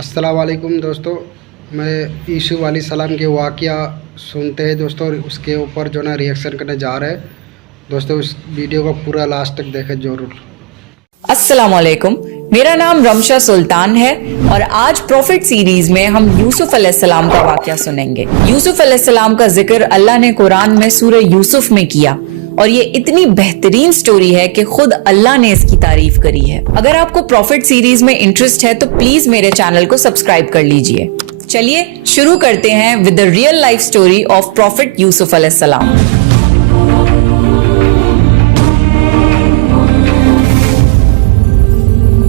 अस्सलाम वालेकुम दोस्तों, मैं यूसुफ अलैहि सलाम के वाक़या सुनते हैं दोस्तों, और उसके ऊपर जो ना रिएक्शन करने जा रहे हैं दोस्तों। उस वीडियो को पूरा लास्ट तक देखें ज़रूर। अस्सलाम वालेकुम, मेरा नाम रमशा सुल्तान है और आज प्रॉफिट सीरीज में हम यूसुफ अलैहिस्सलाम का वाक़या सुनेंगे। यूसुफ अलैहिस्सलाम का जिक्र अल्लाह ने कुरान में सूरह यूसुफ में किया और ये इतनी बेहतरीन स्टोरी है कि खुद अल्लाह ने इसकी तारीफ करी है। अगर आपको प्रॉफिट सीरीज में इंटरेस्ट है तो प्लीज मेरे चैनल को सब्सक्राइब कर लीजिए। चलिए शुरू करते हैं with the real life story of profit Yusuf अलैहिस्सलाम।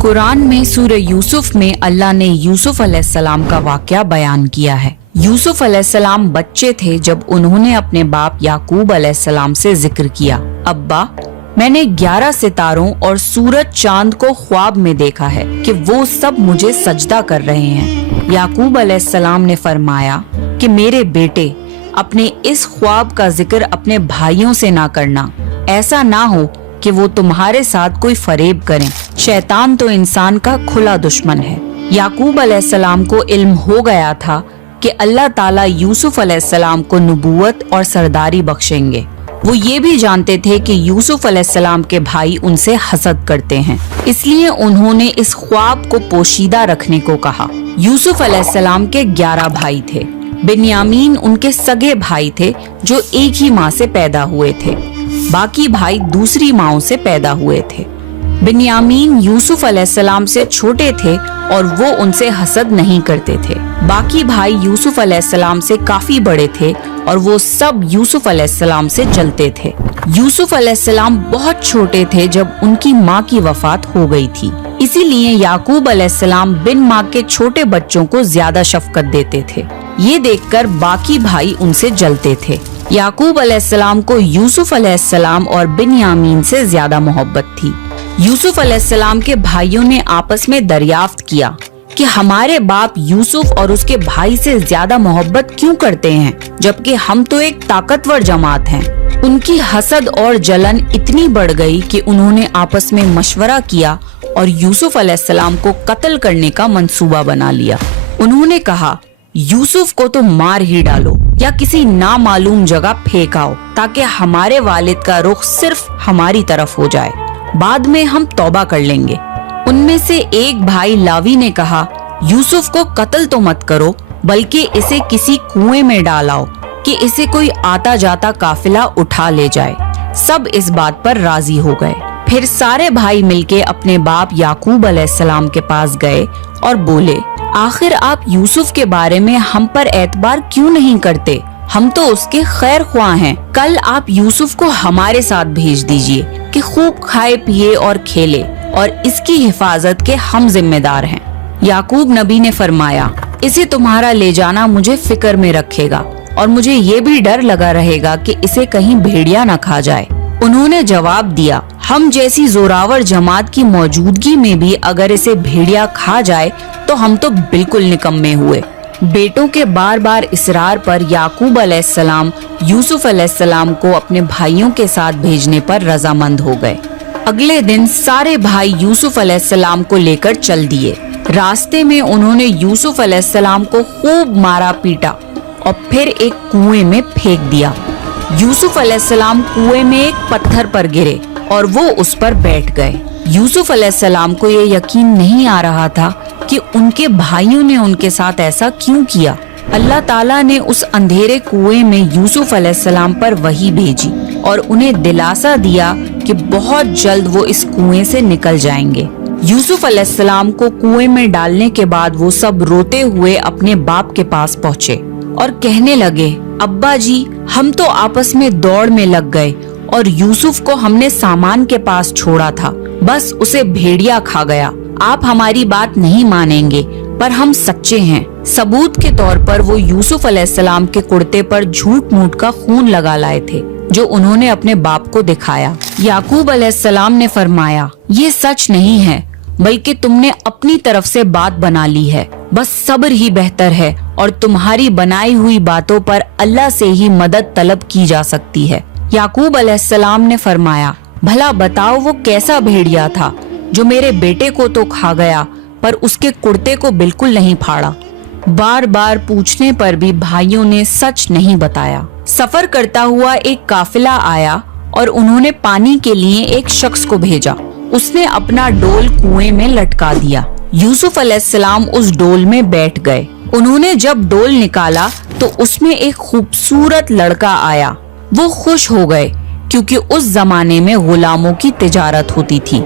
कुरान में सूरह यूसुफ में अल्लाह ने यूसुफ अलैहिस्सलाम का वाक़या बयान किया है। यूसुफ अलैहिस्सलाम बच्चे थे जब उन्होंने अपने बाप याकूब अलैहिस्सलाम से जिक्र किया, अब्बा मैंने 11 सितारों और सूरज चांद को ख्वाब में देखा है कि वो सब मुझे सजदा कर रहे हैं। याकूब अलैहिस्सलाम ने फरमाया कि मेरे बेटे, अपने इस ख्वाब का जिक्र अपने भाइयों से ना करना, ऐसा ना हो कि वो तुम्हारे साथ कोई फरेब करें। शैतान तो इंसान का खुला दुश्मन है। याकूब अलैहिस्सलाम को इल्म हो गया था कि अल्लाह ताला यूसुफ अलैहिस्सलाम को नबूवत और सरदारी बख्शेंगे। वो ये भी जानते थे कि यूसुफ अलैहिस्सलाम के भाई उनसे हसद करते हैं, इसलिए उन्होंने इस ख्वाब को पोशीदा रखने को कहा। यूसुफ अलैहिस्सलाम के 11 भाई थे। बिन्यामीन उनके सगे भाई थे जो एक ही माँ से पैदा हुए थे, बाकी भाई दूसरी माँओं से पैदा हुए थे। बिन्यामीन यूसुफ अलैहिस्सलाम से छोटे थे और वो उनसे हसद नहीं करते थे। बाकी भाई यूसुफ अलैहिस्सलाम से काफी बड़े थे और वो सब यूसुफ अलैहिस्सलाम से जलते थे। यूसुफ अलैहिस्सलाम बहुत छोटे थे जब उनकी माँ की वफात हो गई थी, इसीलिए याकूब अलैहिस्सलाम बिन माँ के छोटे बच्चों को ज्यादा शफकत देते थे। ये देखकर बाकी भाई उनसे जलते थे। याकूब अलैहिस्सलाम को यूसुफ अलैहिस्सलाम और बिन्यामीन से ज्यादा मोहब्बत थी। यूसुफ अलैहिस्सलाम के भाइयों ने आपस में दरियाफ्त किया कि हमारे बाप यूसुफ और उसके भाई से ज्यादा मोहब्बत क्यों करते हैं, जबकि हम तो एक ताकतवर जमात हैं। उनकी हसद और जलन इतनी बढ़ गई कि उन्होंने आपस में मशवरा किया और यूसुफ अलैहिस्सलाम को कत्ल करने का मंसूबा बना लिया। उन्होंने कहा, यूसुफ को तो मार ही डालो या किसी नामालूम जगह फेंक आओ ताकि हमारे वालिद का रुख सिर्फ हमारी तरफ हो जाए, बाद में हम तौबा कर लेंगे। उनमें से एक भाई लावी ने कहा, यूसुफ को कत्ल तो मत करो, बल्कि इसे किसी कुएं में डालाओ कि इसे कोई आता जाता काफिला उठा ले जाए। सब इस बात पर राजी हो गए। फिर सारे भाई मिलके अपने बाप याकूब अलैहिस्सलाम के पास गए और बोले, आखिर आप यूसुफ के बारे में हम पर एतबार क्यों नहीं करते? हम तो उसके खैर ख्वाह हैं। कल आप यूसुफ को हमारे साथ भेज दीजिए कि खूब खाए पिए और खेले, और इसकी हिफाजत के हम जिम्मेदार हैं। याकूब नबी ने फरमाया, इसे तुम्हारा ले जाना मुझे फिक्र में रखेगा और मुझे ये भी डर लगा रहेगा कि इसे कहीं भेड़िया न खा जाए। उन्होंने जवाब दिया, हम जैसी जोरावर जमात की मौजूदगी में भी अगर इसे भेड़िया खा जाए तो हम तो बिल्कुल निकम्मे हुए। बेटों के बार बार इसरार पर याकूब अलैहिस्सलाम यूसुफ अलैहिस्सलाम को अपने भाइयों के साथ भेजने पर रजामंद हो गए। अगले दिन सारे भाई यूसुफ अलैहिस्सलाम को लेकर चल दिए। रास्ते में उन्होंने यूसुफ अलैहिस्सलाम को खूब मारा पीटा और फिर एक कुएं में फेंक दिया। यूसुफ अलैहिस्सलाम कुएं में एक पत्थर पर गिरे और वो उस पर बैठ गए। यूसुफ अलैहिस्सलाम को ये यकीन नहीं आ रहा था कि उनके भाइयों ने उनके साथ ऐसा क्यों किया। अल्लाह ताला ने उस अंधेरे कुएं में यूसुफ अलैहिस्सलाम पर वही भेजी और उन्हें दिलासा दिया कि बहुत जल्द वो इस कुएं से निकल जाएंगे। यूसुफ अलैहिस्सलाम को कुएं में डालने के बाद वो सब रोते हुए अपने बाप के पास पहुँचे और कहने लगे, अब्बा जी, हम तो आपस में दौड़ में लग गए और यूसुफ को हमने सामान के पास छोड़ा था, बस उसे भेड़िया खा गया। आप हमारी बात नहीं मानेंगे पर हम सच्चे हैं। सबूत के तौर पर वो यूसुफ अलैहिस्सलाम के कुर्ते पर झूठ मूठ का खून लगा लाए थे जो उन्होंने अपने बाप को दिखाया। याकूब अलैहिस्सलाम ने फरमाया, ये सच नहीं है, बल्कि तुमने अपनी तरफ से बात बना ली है। बस सब्र ही बेहतर है और तुम्हारी बनाई हुई बातों पर अल्लाह से ही मदद तलब की जा सकती है। याकूब अलैहिस्सलाम ने फरमाया, भला बताओ वो कैसा भेड़िया था जो मेरे बेटे को तो खा गया पर उसके कुर्ते को बिल्कुल नहीं फाड़ा। बार बार पूछने पर भी भाइयों ने सच नहीं बताया। सफर करता हुआ एक काफिला आया और उन्होंने पानी के लिए एक शख्स को भेजा। उसने अपना डोल कुएं में लटका दिया। यूसुफ अलैहिस्सलाम उस डोल में बैठ गए। उन्होंने जब डोल निकाला तो उसमें एक खूबसूरत लड़का आया। वो खुश हो गए क्योंकि उस जमाने में गुलामों की तिजारत होती थी।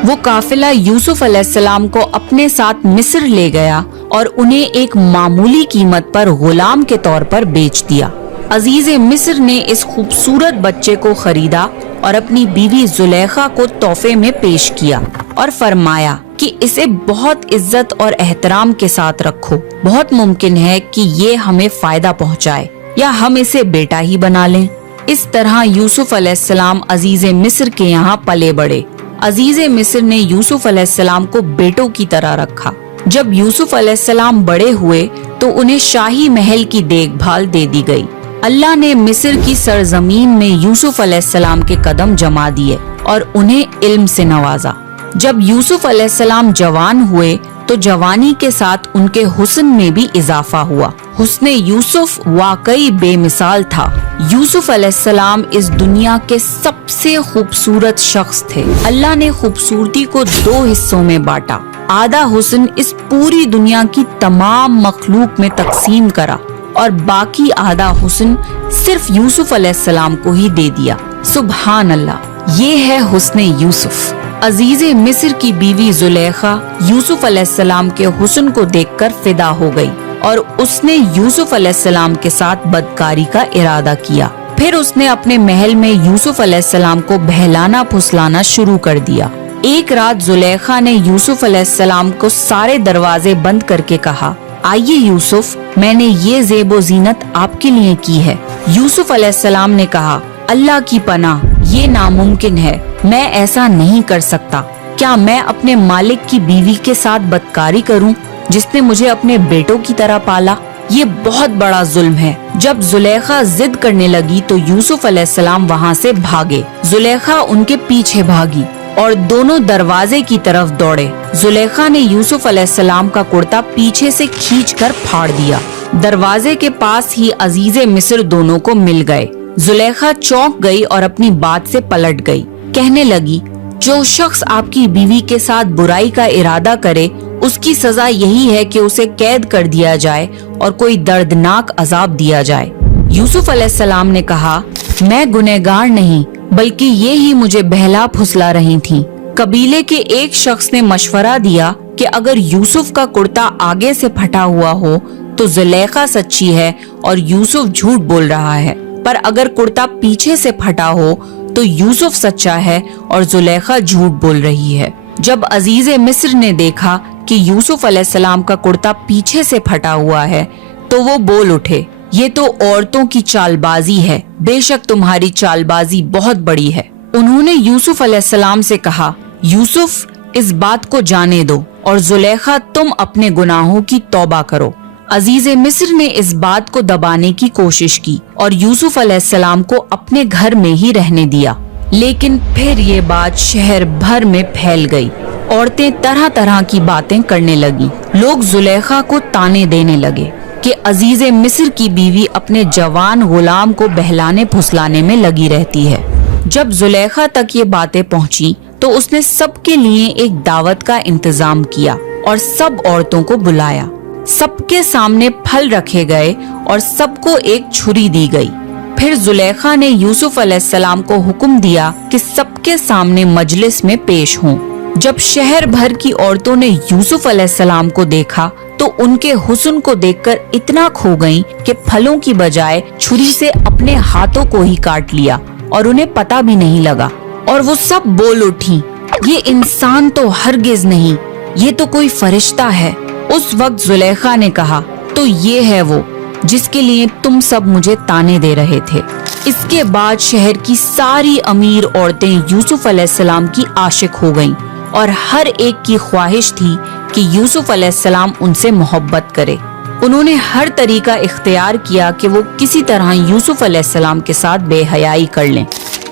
वो काफिला यूसुफ अलैहिस्सलाम को अपने साथ मिस्र ले गया और उन्हें एक मामूली कीमत पर गुलाम के तौर पर बेच दिया। अजीज़े मिस्र ने इस खूबसूरत बच्चे को खरीदा और अपनी बीवी जुलेखा को तोहफे में पेश किया और फरमाया कि इसे बहुत इज्जत और एहतराम के साथ रखो। बहुत मुमकिन है कि ये हमें फायदा पहुंचाए या हम इसे बेटा ही बना लें। इस तरह यूसुफ अलैहिस्सलाम अजीज़े मिस्र के यहाँ पले बढ़े। अजीज़े मिस्र ने यूसुफ अलैहिस्सलाम को बेटों की तरह रखा। जब यूसुफ अलैहिस्सलाम बड़े हुए तो उन्हें शाही महल की देखभाल दे दी गई। अल्लाह ने मिस्र की सरजमीन में यूसुफ अलैहिस्सलाम के कदम जमा दिए और उन्हें इल्म से नवाजा। जब यूसुफ अलैहिस्सलाम जवान हुए तो जवानी के साथ उनके हुस्न में भी इजाफा हुआ। हुस्ने यूसुफ वाकई बेमिसाल था। यूसुफ अलैहिस्सलाम इस दुनिया के सबसे खूबसूरत शख्स थे। अल्लाह ने खूबसूरती को दो हिस्सों में बांटा। आधा हुस्न इस पूरी दुनिया की तमाम मखलूक में तकसीम करा और बाकी आधा हुस्न सिर्फ यूसुफ अलैहिस्सलाम को ही दे दिया। सुभान अल्लाह, ये है हुस्ने यूसुफ। अजीज़े मिस्र की बीवी जुलेखा यूसुफ अलैहिस्सलाम के हुस्न को देखकर फिदा हो गई और उसने यूसुफ अलैहिस्सलाम के साथ बदकारी का इरादा किया। फिर उसने अपने महल में यूसुफ अलैहिस्सलाम को बहलाना फुसलाना शुरू कर दिया। एक रात जुलेखा ने यूसुफ अलैहिस्सलाम को सारे दरवाजे बंद करके कहा, आइए यूसुफ, मैंने ये ज़ेबो ज़ीनत आपके लिए की है। यूसुफ अलैहिस्सलाम ने कहा, अल्लाह की पनाह, ये नामुमकिन है, मैं ऐसा नहीं कर सकता। क्या मैं अपने मालिक की बीवी के साथ बदकारी करूं, जिसने मुझे अपने बेटों की तरह पाला? ये बहुत बड़ा जुल्म है। जब जुलेखा जिद करने लगी तो यूसुफ अलैहिस्सलाम वहाँ से भागे। जुलेखा उनके पीछे भागी और दोनों दरवाजे की तरफ दौड़े। जुलेखा ने यूसुफ अलैहिस्सलाम का कुर्ता पीछे से खींचकर फाड़ दिया। दरवाजे के पास ही अजीज़े मिस्र दोनों को मिल गए। जुलेखा चौंक गई और अपनी बात से पलट गई। कहने लगी, जो शख्स आपकी बीवी के साथ बुराई का इरादा करे उसकी सजा यही है कि उसे कैद कर दिया जाए और कोई दर्दनाक अजाब दिया जाए। यूसुफ अलैहिस्सलाम ने कहा, मैं गुनहगार नहीं बल्कि ये ही मुझे बहला फुसला रही थीं। कबीले के एक शख्स ने मशवरा दिया कि अगर यूसुफ का कुर्ता आगे से फटा हुआ हो तो जुलेखा सच्ची है और यूसुफ झूठ बोल रहा है, पर अगर कुर्ता पीछे से फटा हो तो यूसुफ सच्चा है और जुलेखा झूठ बोल रही है। जब अजीज़े मिस्र ने देखा कि यूसुफ अलैहिस्सलाम का कुर्ता पीछे से फटा हुआ है तो वो बोल उठे, ये तो औरतों की चालबाजी है, बेशक तुम्हारी चालबाजी बहुत बड़ी है। उन्होंने यूसुफ अलैहिस्सलाम से कहा, यूसुफ, इस बात को जाने दो और जुलेखा, तुम अपने गुनाहों की तौबा करो। अजीज़े मिस्र ने इस बात को दबाने की कोशिश की और यूसुफ अलैहिस्सलाम को अपने घर में ही रहने दिया। लेकिन फिर ये बात शहर भर में फैल गई। औरतें तरह तरह की बातें करने लगी। लोग जुलेखा को ताने देने लगे कि अजीज़े मिस्र की बीवी अपने जवान गुलाम को बहलाने फुसलाने में लगी रहती है। जब जुलेखा तक ये बातें पहुंची तो उसने सबके लिए एक दावत का इंतजाम किया और सब औरतों को बुलाया। सबके सामने फल रखे गए और सबको एक छुरी दी गई। फिर जुलेखा ने यूसुफ अलैहिस्सलाम को हुक्म दिया कि सबके सामने मजलिस में पेश हों। जब शहर भर की औरतों ने यूसुफ अलैहिस्सलाम को देखा तो उनके हुस्न को देखकर इतना खो गईं कि फलों की बजाय छुरी से अपने हाथों को ही काट लिया और उन्हें पता भी नहीं लगा। और वो सब बोल उठी, ये इंसान तो हरगिज नहीं, ये तो कोई फरिश्ता है। उस वक्त जुलेखा ने कहा, तो ये है वो जिसके लिए तुम सब मुझे ताने दे रहे थे। इसके बाद शहर की सारी अमीर औरतें यूसुफ अलैहिस्सलाम की आशिक हो गईं और हर एक की ख्वाहिश थी कि यूसुफ अलैहिस्सलाम उनसे मोहब्बत करे। उन्होंने हर तरीका इख्तियार किया कि वो किसी तरह यूसुफ अलैहिस्सलाम के साथ बेहयाई कर लें।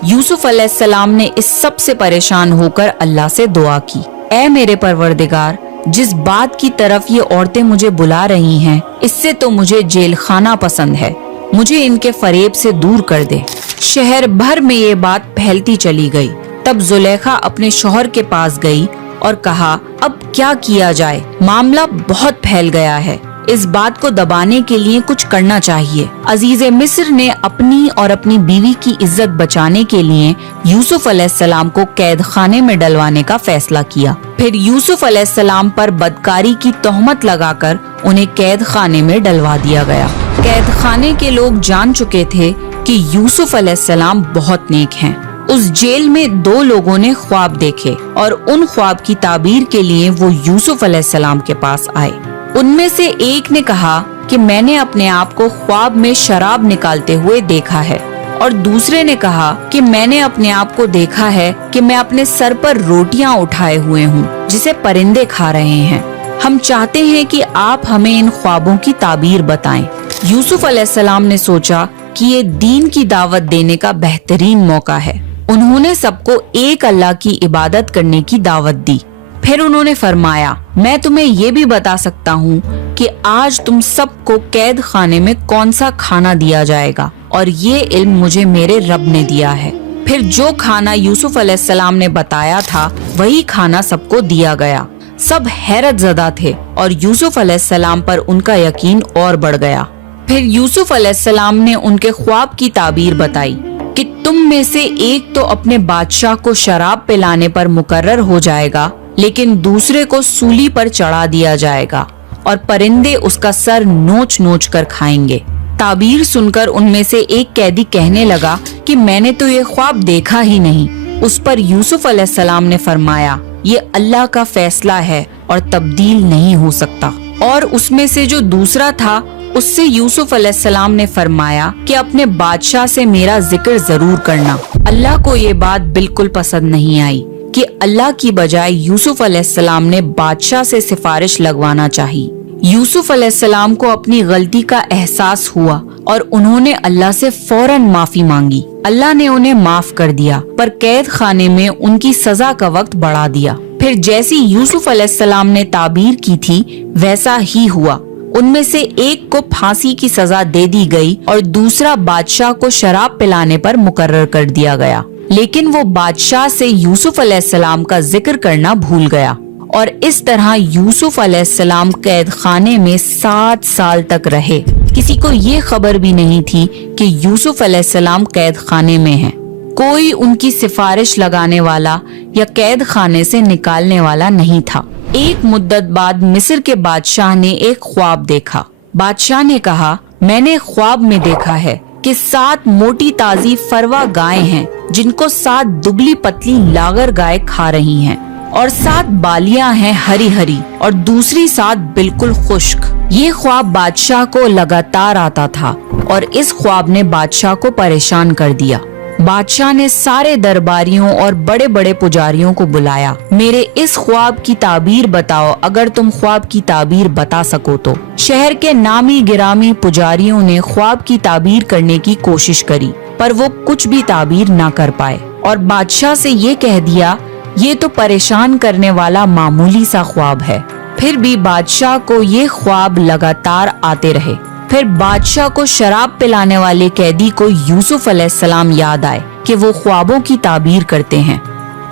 यूसुफ अलैहिस्सलाम ने इस सब से परेशान होकर अल्लाह से दुआ की, ऐ मेरे परवरदिगार, जिस बात की तरफ ये औरतें मुझे बुला रही हैं, इससे तो मुझे जेल खाना पसंद है। मुझे इनके फरेब से दूर कर दे। शहर भर में ये बात फैलती चली गई। तब जुलेखा अपने शौहर के पास गई और कहा, अब क्या किया जाए, मामला बहुत फैल गया है, इस बात को दबाने के लिए कुछ करना चाहिए। अजीज़े मिस्र ने अपनी और अपनी बीवी की इज्जत बचाने के लिए यूसुफ अलैहिस्सलाम को कैद खाने में डलवाने का फैसला किया। फिर यूसुफ अलैहिस्सलाम पर बदकारी की तोहमत लगाकर उन्हें कैद खाने में डलवा दिया गया। कैद खाने के लोग जान चुके थे कि यूसुफ अलैहिस्सलाम बहुत नेक हैं। उस जेल में 2 लोगों ने ख्वाब देखे और उन ख्वाब की ताबीर के लिए वो यूसुफ अलैहिस्सलाम के पास आए। उनमें से एक ने कहा कि मैंने अपने आप को ख्वाब में शराब निकालते हुए देखा है, और दूसरे ने कहा कि मैंने अपने आप को देखा है कि मैं अपने सर पर रोटियां उठाए हुए हूँ जिसे परिंदे खा रहे हैं। हम चाहते हैं कि आप हमें इन ख्वाबों की ताबीर बताएं। यूसुफ अलैहिस्सलाम ने सोचा कि ये दीन की दावत देने का बेहतरीन मौका है। उन्होंने सबको एक अल्लाह की इबादत करने की दावत दी। फिर उन्होंने फरमाया, मैं तुम्हें ये भी बता सकता हूँ कि आज तुम सबको कैद खाने में कौन सा खाना दिया जाएगा, और ये इल्म मुझे मेरे रब ने दिया है। फिर जो खाना यूसुफ अलैहिस्सलाम ने बताया था वही खाना सबको दिया गया। सब हैरत ज़दा थे और यूसुफ अलैहिस्सलाम पर उनका यकीन और बढ़ गया। फिर यूसुफ अलैहिस्सलाम ने उनके ख्वाब की ताबीर बताई कि तुम में से एक तो अपने बादशाह को शराब पिलाने पर मुकर्रर हो जाएगा, लेकिन दूसरे को सूली पर चढ़ा दिया जाएगा और परिंदे उसका सर नोच नोच कर खाएंगे। ताबीर सुनकर उनमें से एक कैदी कहने लगा कि मैंने तो ये ख्वाब देखा ही नहीं। उस पर यूसुफ अलैहिस्सलाम ने फरमाया, ये अल्लाह का फैसला है और तब्दील नहीं हो सकता। और उसमें से जो दूसरा था उससे यूसुफ अलैहिस्सलाम ने फरमाया कि अपने बादशाह से मेरा जिक्र जरूर करना। अल्लाह को ये बात बिल्कुल पसंद नहीं आई कि अल्लाह की बजाय यूसुफ अलैहिस्सलाम ने बादशाह से सिफारिश लगवाना चाहिए। यूसुफ अलैहिस्सलाम को अपनी गलती का एहसास हुआ और उन्होंने अल्लाह से फौरन माफी मांगी। अल्लाह ने उन्हें माफ कर दिया, पर कैद खाने में उनकी सजा का वक्त बढ़ा दिया। फिर जैसी यूसुफ अलैहिस्सलाम ने ताबीर की थी वैसा ही हुआ। उनमें से एक को फांसी की सजा दे दी गई और दूसरा बादशाह को शराब पिलाने पर मुकर्रर कर दिया गया। लेकिन वो बादशाह से यूसुफ अलैहिस्सलाम का जिक्र करना भूल गया और इस तरह यूसुफ अलैहिस्सलाम कैद खाने में 7 साल तक रहे। किसी को ये खबर भी नहीं थी कि यूसुफ अलैहिस्सलाम कैद खाने में हैं। कोई उनकी सिफारिश लगाने वाला या कैद खाने से निकालने वाला नहीं था। एक मुद्दत बाद मिस्र के बादशाह ने एक ख्वाब देखा। बादशाह ने कहा, मैंने ख्वाब में देखा है कि 7 मोटी ताजी फरवा गायें हैं जिनको 7 दुबली पतली लागर गाय खा रही हैं, और 7 बालियां हैं हरी हरी और दूसरी 7 बिल्कुल खुश्क। ये ख्वाब बादशाह को लगातार आता था और इस ख्वाब ने बादशाह को परेशान कर दिया। बादशाह ने सारे दरबारियों और बड़े बड़े पुजारियों को बुलाया। मेरे इस ख्वाब की ताबीर बताओ, अगर तुम ख्वाब की ताबीर बता सको तो। शहर के नामी गिरामी पुजारियों ने ख्वाब की ताबीर करने की कोशिश करी, पर वो कुछ भी ताबीर ना कर पाए और बादशाह से ये कह दिया, ये तो परेशान करने वाला मामूली सा ख्वाब है। फिर भी बादशाह को ये ख्वाब लगातार आते रहे। फिर बादशाह को शराब पिलाने वाले कैदी को यूसुफ अलैहिस्सलाम याद आए कि वो ख्वाबों की ताबीर करते हैं।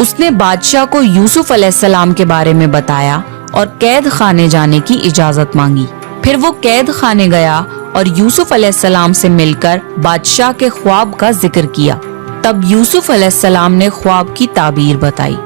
उसने बादशाह को यूसुफ अलैहिस्सलाम के बारे में बताया और कैद खाने जाने की इजाजत मांगी। फिर वो कैद खाने गया और यूसुफ अलैहिस्सलाम से मिलकर बादशाह के ख्वाब का जिक्र किया। तब यूसुफ अलैहिस्सलाम ने ख्वाब की ताबीर बताई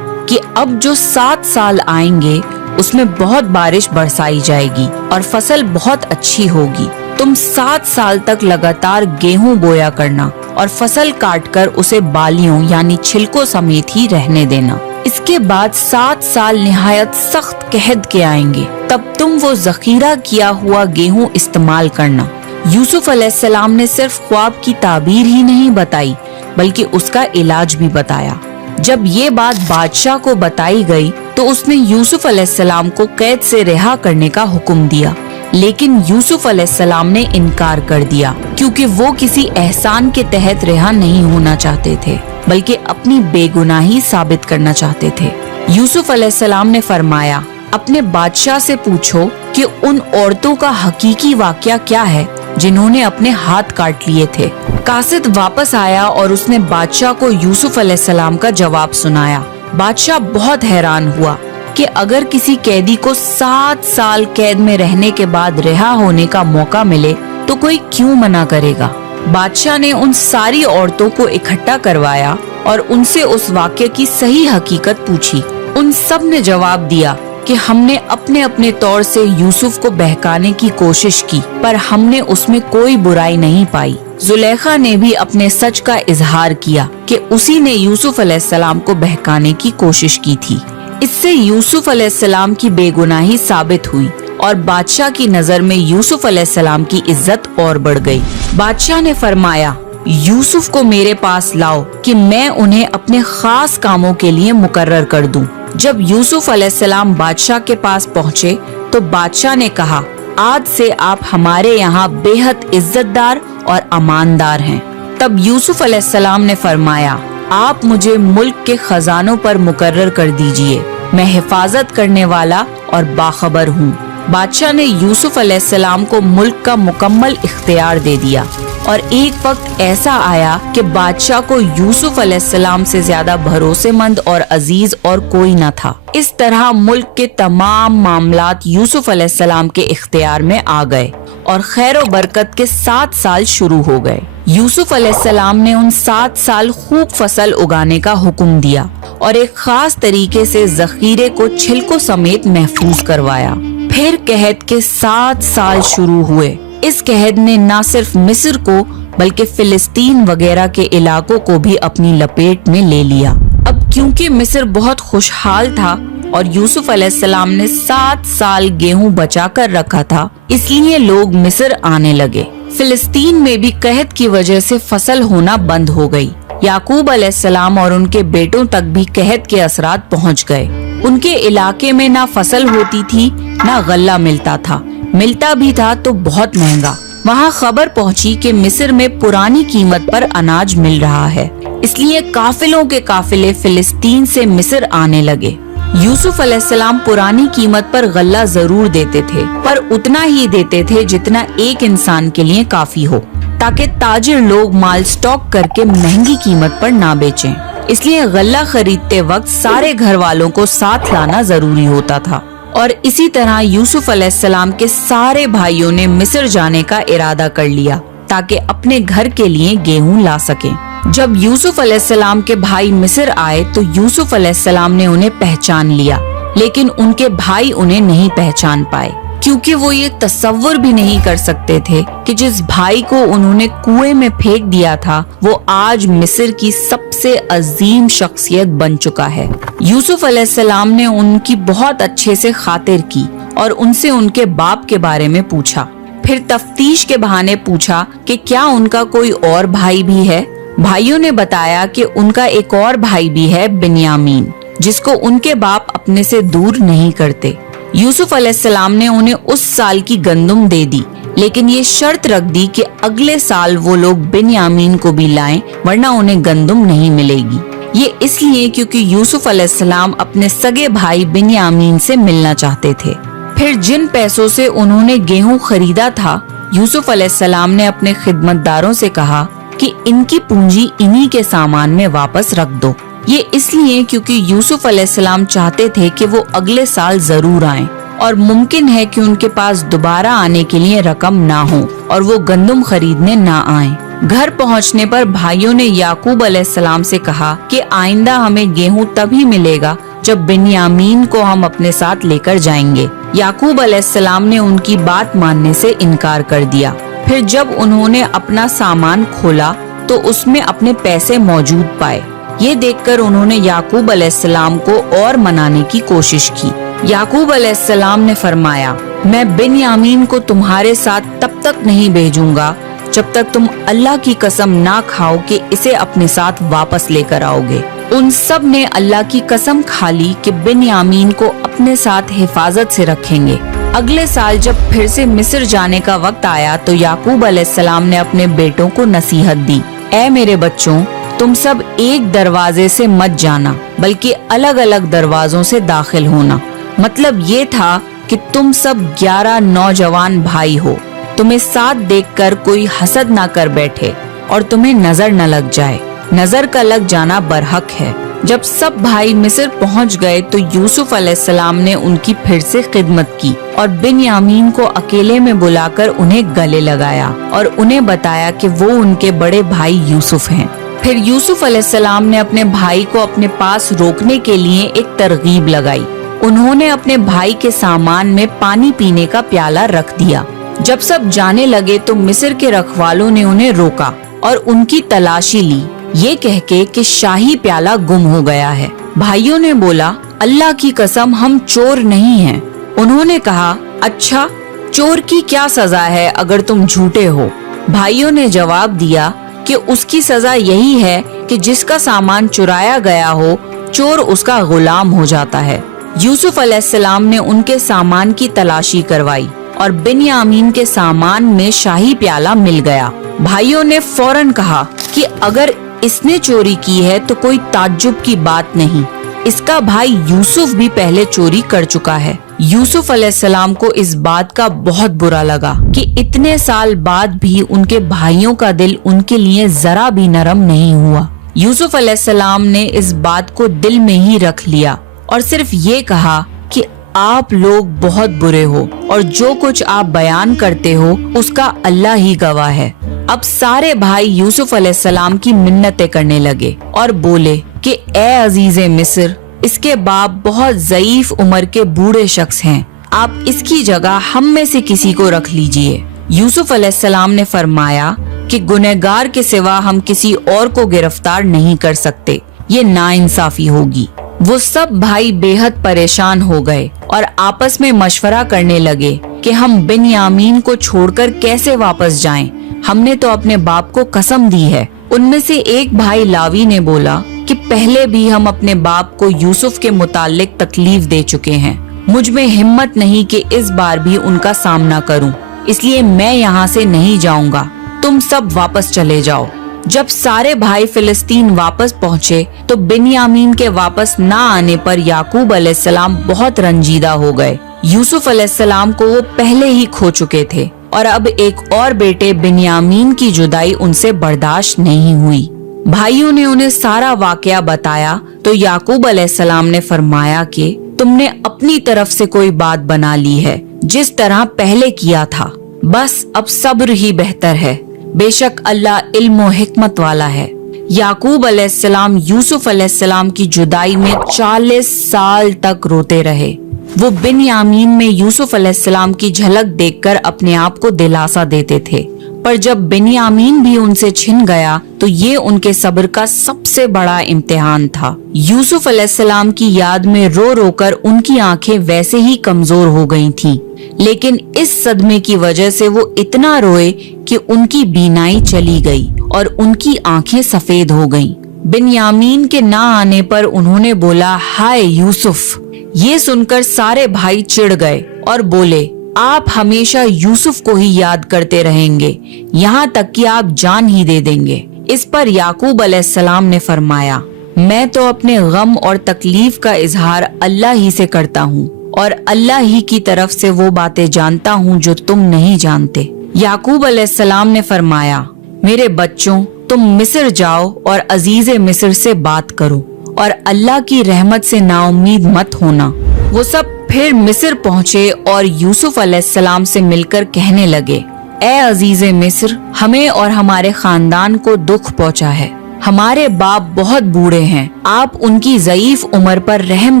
कि अब जो 7 साल आएंगे उसमें बहुत बारिश बरसाई जाएगी और फसल बहुत अच्छी होगी। तुम 7 साल तक लगातार गेहूं बोया करना और फसल काटकर उसे बालियों यानी छिलकों समेत ही रहने देना। इसके बाद 7 साल निहायत सख्त कहद के आएंगे, तब तुम वो जखीरा किया हुआ गेहूं इस्तेमाल करना। यूसुफ अलैहिस्सलाम ने सिर्फ ख्वाब की ताबीर ही नहीं बताई बल्कि उसका इलाज भी बताया। जब ये बात बादशाह को बताई गई तो उसने यूसुफ अलैहिस्सलाम को कैद से रिहा करने का हुक्म दिया, लेकिन यूसुफ अलैहिस्सलाम ने इनकार कर दिया क्योंकि वो किसी एहसान के तहत रिहा नहीं होना चाहते थे बल्कि अपनी बेगुनाही साबित करना चाहते थे। यूसुफ अलैहिस्सलाम ने फरमाया, अपने बादशाह से पूछो कि उन औरतों का हकीकी वाकया क्या है जिन्होंने अपने हाथ काट लिए थे। कासिद वापस आया और उसने बादशाह को यूसुफ अलैहिस्सलाम का जवाब सुनाया। बादशाह बहुत हैरान हुआ कि अगर किसी कैदी को 7 साल कैद में रहने के बाद रिहा होने का मौका मिले तो कोई क्यों मना करेगा। बादशाह ने उन सारी औरतों को इकट्ठा करवाया और उनसे उस वाक्य की सही हकीकत पूछी। उन सब ने जवाब दिया कि हमने अपने अपने तौर से यूसुफ को बहकाने की कोशिश की, पर हमने उसमें कोई बुराई नहीं पाई। जुलेखा ने भी अपने सच का इजहार किया कि उसी ने यूसुफ अलैहिस्सलाम को बहकाने की कोशिश की थी। इससे यूसुफ अलैहिस्सलाम की बेगुनाही साबित हुई और बादशाह की नजर में यूसुफ अलैहिस्सलाम की इज्जत और बढ़ गई। बादशाह ने फरमाया, यूसुफ को मेरे पास लाओ कि मैं उन्हें अपने खास कामों के लिए मुकर्रर कर दूं। जब यूसुफ अलैहिस्सलाम बादशाह के पास पहुँचे तो बादशाह ने कहा, आज से आप हमारे यहाँ बेहद इज्जतदार और अमानदार हैं। तब यूसुफ अलैहिस्सलाम ने फरमाया, आप मुझे मुल्क के खजानों पर मुकर्रर कर दीजिए, मैं हिफाजत करने वाला और बाखबर हूँ। बादशाह ने यूसुफ अलैहिस्सलाम को मुल्क का मुकम्मल इख्तियार दे दिया और एक वक्त ऐसा आया कि बादशाह को यूसुफ अलैहिस्सलाम से ज्यादा भरोसेमंद और अजीज और कोई न था। इस तरह मुल्क के तमाम मामलात यूसुफ अलैहिस्सलाम के इख्तियार में आ गए और खैर और बरकत के 7 साल शुरू हो गए। यूसुफ अलैहिस्सलाम ने उन 7 साल खूब फसल उगाने का हुक्म दिया और एक खास तरीके से जखीरे को छिलकों समेत महफूज करवाया। फिर कहत के 7 साल शुरू हुए। इस कहद ने न सिर्फ मिस्र को बल्कि फिलिस्तीन वगैरह के इलाकों को भी अपनी लपेट में ले लिया। अब क्योंकि मिस्र बहुत खुशहाल था और यूसुफ अलैहिस्सलाम ने 7 साल गेहूं बचा कर रखा था, इसलिए लोग मिस्र आने लगे। फिलिस्तीन में भी कहद की वजह से फसल होना बंद हो गई। याकूब अलैहिस्सलाम और उनके बेटों तक भी कहद के असरात पहुंच गए। उनके इलाके में ना फसल होती थी, ना गल्ला मिलता था, मिलता भी था तो बहुत महंगा। वहाँ खबर पहुंची कि मिस्र में पुरानी कीमत पर अनाज मिल रहा है, इसलिए काफिलों के काफिले फिलिस्तीन से मिस्र आने लगे। यूसुफ अलैहिस्सलाम पुरानी कीमत पर गल्ला जरूर देते थे, पर उतना ही देते थे जितना एक इंसान के लिए काफी हो, ताकि ताजिर लोग माल स्टॉक करके महंगी कीमत पर ना बेचें। इसलिए गल्ला खरीदते वक्त सारे घर वालों को साथ लाना जरूरी होता था। और इसी तरह यूसुफ अलैहिस्सलाम के सारे भाइयों ने मिस्र जाने का इरादा कर लिया ताकि अपने घर के लिए गेहूं ला सकें। जब यूसुफ अलैहिस्सलाम के भाई मिस्र आए तो यूसुफ अलैहिस्सलाम ने उन्हें पहचान लिया, लेकिन उनके भाई उन्हें नहीं पहचान पाए, क्योंकि वो ये तसव्वुर भी नहीं कर सकते थे कि जिस भाई को उन्होंने कुएं में फेंक दिया था वो आज मिस्र की सबसे अजीम शख्सियत बन चुका है। यूसुफ अलैहिस्सलाम ने उनकी बहुत अच्छे से खातिर की और उनसे उनके बाप के बारे में पूछा। फिर तफ्तीश के बहाने पूछा कि क्या उनका कोई और भाई भी है। भाइयों ने बताया कि उनका एक और भाई भी है, बिन्यामीन, जिसको उनके बाप अपने से दूर नहीं करते। यूसुफ अलैहिस्सलाम ने उन्हें उस साल की गंदुम दे दी, लेकिन ये शर्त रख दी कि अगले साल वो लोग बिन्यामीन को भी लाएं, वरना उन्हें गंदुम नहीं मिलेगी। ये इसलिए क्योंकि यूसुफ अलैहिस्सलाम अपने सगे भाई बिन्यामीन से मिलना चाहते थे। फिर जिन पैसों से उन्होंने गेहूं खरीदा था, यूसुफ अलैहिस्सलाम ने अपने खिदमतदारों से कहा कि इनकी पूंजी इन्हीं के सामान में वापस रख दो। ये इसलिए क्योंकि यूसुफ अलैहिस्सलाम चाहते थे कि वो अगले साल जरूर आएं और मुमकिन है कि उनके पास दोबारा आने के लिए रकम ना हो और वो गंदुम खरीदने ना आएं। घर पहुंचने पर भाइयों ने याकूब अलैहिस्सलाम से कहा कि आइंदा हमें गेहूं तभी मिलेगा जब बिन्यामीन को हम अपने साथ लेकर जाएंगे। याकूब अलैहिस्सलाम ने उनकी बात मानने से इनकार कर दिया। फिर जब उन्होंने अपना सामान खोला तो उसमें अपने पैसे मौजूद पाए। ये देखकर उन्होंने याकूब अलैहिस्सलाम को और मनाने की कोशिश की। याकूब अलैहिस्सलाम ने फरमाया, मैं बिन्यामीन को तुम्हारे साथ तब तक नहीं भेजूंगा जब तक तुम अल्लाह की कसम ना खाओ कि इसे अपने साथ वापस लेकर आओगे। उन सब ने अल्लाह की कसम खा ली कि बिन्यामीन को अपने साथ हिफाजत से रखेंगे। अगले साल जब फिर से मिस्र जाने का वक्त आया तो याकूब अलैहिस्सलाम ने अपने बेटों को नसीहत दी, ऐ मेरे बच्चों, तुम सब एक दरवाजे से मत जाना बल्कि अलग अलग दरवाजों से दाखिल होना। मतलब ये था कि तुम सब 11 नौजवान भाई हो, तुम्हें साथ देखकर कोई हसद ना कर बैठे और तुम्हें नजर न लग जाए। नजर का लग जाना बरहक है। जब सब भाई मिस्र पहुंच गए तो यूसुफ अलैहिस्सलाम ने उनकी फिर से खिदमत की और बिन्यामीन को अकेले में बुलाकर उन्हें गले लगाया और उन्हें बताया कि वो उनके बड़े भाई यूसुफ हैं। फिर यूसुफ अलैहिस्सलाम ने अपने भाई को अपने पास रोकने के लिए एक तरगीब लगाई। उन्होंने अपने भाई के सामान में पानी पीने का प्याला रख दिया। जब सब जाने लगे तो मिस्र के रखवालों ने उन्हें रोका और उनकी तलाशी ली, ये कह के कि शाही प्याला गुम हो गया है। भाइयों ने बोला, अल्लाह की कसम हम चोर नहीं हैं। उन्होंने कहा, अच्छा चोर की क्या सजा है अगर तुम झूठे हो? भाइयों ने जवाब दिया कि उसकी सजा यही है कि जिसका सामान चुराया गया हो, चोर उसका गुलाम हो जाता है। यूसुफ अलैहिस्सलाम ने उनके सामान की तलाशी करवाई और बिन्यामीन के सामान में शाही प्याला मिल गया। भाइयों ने फौरन कहा कि अगर इसने चोरी की है तो कोई ताज्जुब की बात नहीं, इसका भाई यूसुफ भी पहले चोरी कर चुका है। यूसुफ अलैहिस्सलाम को इस बात का बहुत बुरा लगा कि इतने साल बाद भी उनके भाइयों का दिल उनके लिए जरा भी नरम नहीं हुआ। यूसुफ अलैहिस्सलाम ने इस बात को दिल में ही रख लिया और सिर्फ ये कहा कि आप लोग बहुत बुरे हो और जो कुछ आप बयान करते हो उसका अल्लाह ही गवाह है। अब सारे भाई यूसुफ अलैहिस्सलाम की मिन्नतें करने लगे और बोले कि ए अजीज़े मिस्र, इसके बाप बहुत ज़ईफ उम्र के बूढ़े शख्स हैं, आप इसकी जगह हम में से किसी को रख लीजिए। यूसुफ अलैहिस्सलाम ने फरमाया कि गुनहगार के सिवा हम किसी और को गिरफ्तार नहीं कर सकते, ये नाइंसाफी होगी। वो सब भाई बेहद परेशान हो गए और आपस में मशवरा करने लगे कि हम बिन्यामीन को छोड़कर कैसे वापस जाएं? हमने तो अपने बाप को कसम दी है। उनमें से एक भाई लावी ने बोला कि पहले भी हम अपने बाप को यूसुफ के मुतालिक तकलीफ दे चुके हैं, मुझ में हिम्मत नहीं कि इस बार भी उनका सामना करूं, इसलिए मैं यहाँ से नहीं जाऊंगा, तुम सब वापस चले जाओ। जब सारे भाई फिलिस्तीन वापस पहुँचे तो बिन्यामीन के वापस ना आने पर याकूब अलैहिस्सलाम बहुत रंजीदा हो गए। यूसुफ अलैहिस्सलाम को वो पहले ही खो चुके थे और अब एक और बेटे बिन्यामीन की जुदाई उनसे बर्दाश्त नहीं हुई। भाइयों ने उन्हें सारा वाकया बताया तो याकूब अलैहिस्सलाम ने फरमाया कि तुमने अपनी तरफ से कोई बात बना ली है जिस तरह पहले किया था, बस अब सब्र ही बेहतर है, बेशक अल्लाह इल्म और हिकमत वाला है। याकूब अलैहिस्सलाम यूसुफ अलैहिस्सलाम की जुदाई में 40 साल तक रोते रहे। वो बिन्यामीन में यूसुफ अलैहिस्सलाम की झलक देखकर अपने आप को दिलासा देते थे, पर जब बिन्यामीन भी उनसे छिन गया तो ये उनके सब्र का सबसे बड़ा इम्तिहान था। यूसुफ अलैहिस्सलाम की याद में रो रो कर उनकी आंखें वैसे ही कमजोर हो गई थीं, लेकिन इस सदमे की वजह से वो इतना रोए कि उनकी बीनाई चली गई और उनकी आंखें सफेद हो गईं। बिन्यामीन के ना आने पर उन्होंने बोला, हाय यूसुफ। ये सुनकर सारे भाई चिढ़ गए और बोले, आप हमेशा यूसुफ को ही याद करते रहेंगे, यहाँ तक कि आप जान ही दे देंगे। इस पर याकूब अलैहिस्सलाम ने फरमाया, मैं तो अपने गम और तकलीफ का इजहार अल्लाह ही से करता हूँ और अल्लाह ही की तरफ से वो बातें जानता हूँ जो तुम नहीं जानते। याकूब अलैहिस्सलाम ने फरमाया, मेरे बच्चों, तुम मिस्र जाओ और अजीज़े मिस्र से बात करो और अल्लाह की रहमत से नाउम्मीद मत होना। वो सब फिर मिस्र पहुँचे और यूसुफ अलैहिस्सलाम से मिलकर कहने लगे, ए अजीज़े मिस्र, हमें और हमारे खानदान को दुख पहुँचा है, हमारे बाप बहुत बूढ़े हैं, आप उनकी ज़ईफ उम्र पर रहम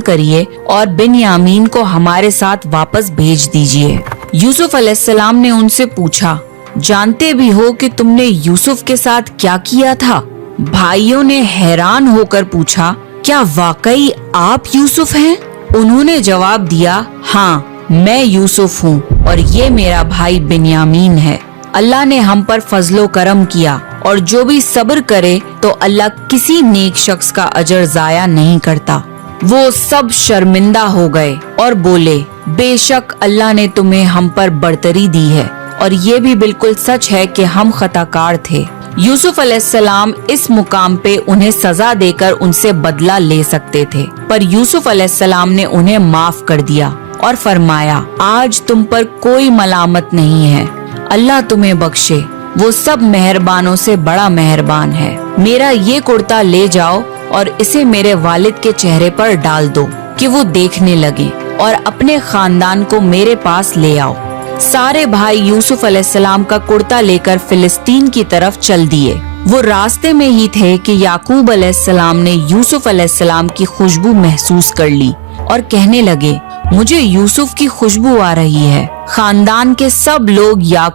करिए और बिन्यामीन को हमारे साथ वापस भेज दीजिए। यूसुफ अलैहिस्सलाम ने उनसे पूछा, जानते भी हो कि तुमने यूसुफ के साथ क्या किया था? भाइयों ने हैरान होकर पूछा, क्या वाकई आप यूसुफ हैं? उन्होंने जवाब दिया, हाँ मैं यूसुफ हूँ और ये मेरा भाई बिन्यामीन है। अल्लाह ने हम पर फजलो करम किया और जो भी सब्र करे तो अल्लाह किसी नेक शख्स का अजर जाया नहीं करता। वो सब शर्मिंदा हो गए और बोले, बेशक अल्लाह ने तुम्हें हम पर बरतरी दी है और ये भी बिल्कुल सच है कि हम खताकार थे। यूसुफ अलैहिस्सलाम इस मुकाम पे उन्हें सजा देकर उनसे बदला ले सकते थे, पर यूसुफ अलैहिस्सलाम ने उन्हें माफ कर दिया और फरमाया, आज तुम पर कोई मलामत नहीं है, अल्लाह तुम्हें बख्शे, वो सब मेहरबानों से बड़ा मेहरबान है। मेरा ये कुर्ता ले जाओ और इसे मेरे वालिद के चेहरे पर डाल दो कि वो देखने लगे, और अपने खानदान को मेरे पास ले आओ। सारे भाई यूसुफ अलैहिस्सलाम का कुर्ता लेकर फिलिस्तीन की तरफ चल दिए। वो रास्ते में ही थे कि याकूब अलैहिस्सलाम ने यूसुफ अलैहिस्सलाम की खुशबू महसूस कर ली और कहने लगे, मुझे यूसुफ की खुशबू आ रही है। खानदान के सब लोग याकूब